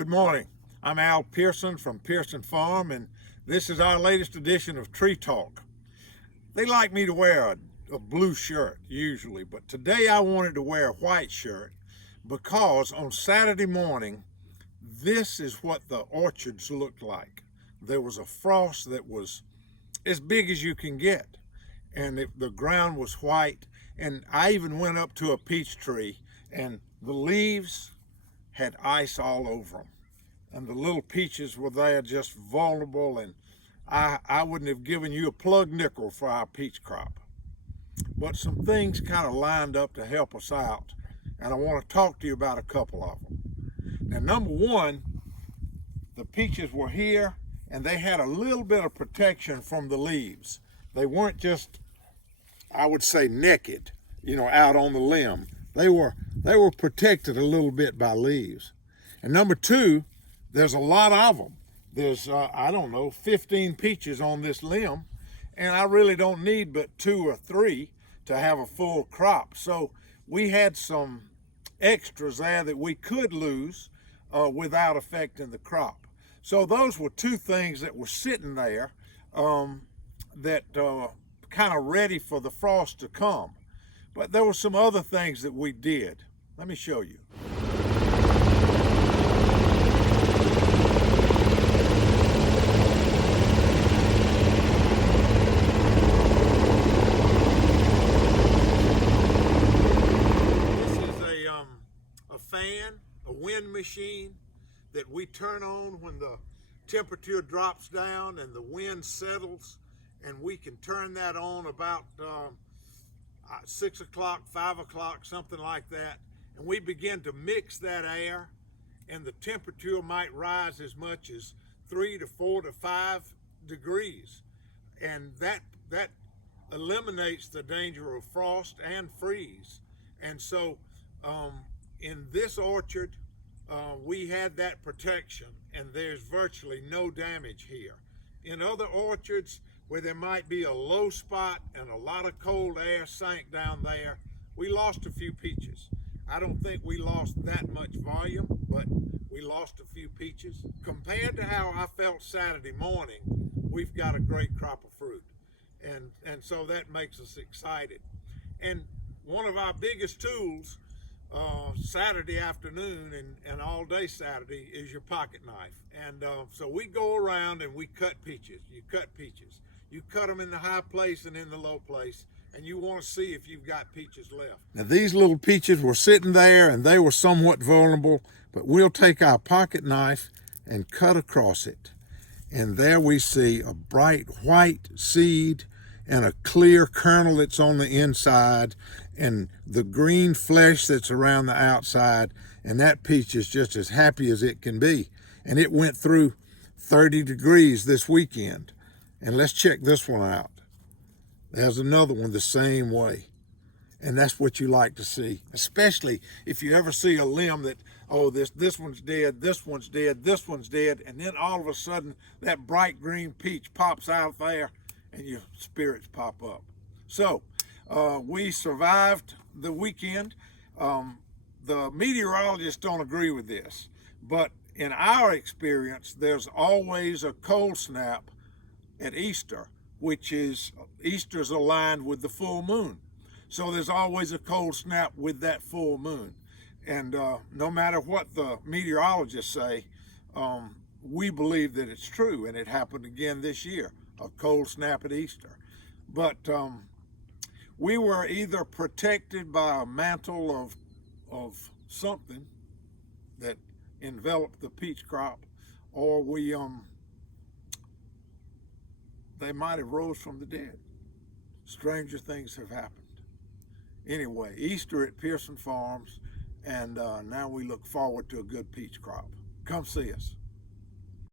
Good morning. I'm Al Pearson from Pearson Farm, and this is our latest edition of Tree Talk. They like me to wear a blue shirt usually, but today I wanted to wear a white shirt because on Saturday morning, this is what the orchards looked like. There was a frost that was as big as you can get, and the ground was white, and I even went up to a peach tree, and the leaves had ice all over them, and the little peaches were there just vulnerable, and I wouldn't have given you a plug nickel for our peach crop. But some things kind of lined up to help us out, and I want to talk to you about a couple of them. Now, number one, the peaches were here, and they had a little bit of protection from the leaves. They weren't just, I would say, naked, out on the limb. They were protected a little bit by leaves. And number two, there's a lot of them. There's, 15 peaches on this limb, and I really don't need but 2 or 3 to have a full crop. So we had some extras there that we could lose without affecting the crop. So those were 2 things that were sitting there that kind of ready for the frost to come. But there were some other things that we did. Let me show you. This is a fan, a wind machine that we turn on when the temperature drops down and the wind settles, and we can turn that on about 6 o'clock, 5 o'clock, something like that, and we begin to mix that air, and the temperature might rise as much as 3 to 4 to 5 degrees, and that eliminates the danger of frost and freeze. And so in this orchard, we had that protection, and there's virtually no damage here. In other orchards where there might be a low spot and a lot of cold air sank down there, we lost a few peaches. I don't think we lost that much volume, but we lost a few peaches. Compared to how I felt Saturday morning, we've got a great crop of fruit. And so that makes us excited. And one of our biggest tools Saturday afternoon and all day Saturday is your pocket knife. And so we go around and we cut peaches. You cut peaches. You cut them in the high place and in the low place, and you want to see if you've got peaches left. Now these little peaches were sitting there and they were somewhat vulnerable, but we'll take our pocket knife and cut across it. And there we see a bright white seed and a clear kernel that's on the inside, and the green flesh that's around the outside, and that peach is just as happy as it can be. And it went through 30 degrees this weekend. And let's check this one out. There's another one the same way. And that's what you like to see, especially if you ever see a limb that, oh, this one's dead, this one's dead, this one's dead, and then all of a sudden that bright green peach pops out there and your spirits pop up. So we survived the weekend. The meteorologists don't agree with this, but in our experience, there's always a cold snap at Easter, which is Easter's aligned with the full moon. So there's always a cold snap with that full moon. And no matter what the meteorologists say, we believe that it's true, and it happened again this year, a cold snap at Easter. But we were either protected by a mantle of something that enveloped the peach crop, or they might have rose from the dead. Stranger things have happened. Anyway, Easter at Pearson Farms, and now we look forward to a good peach crop. Come see us.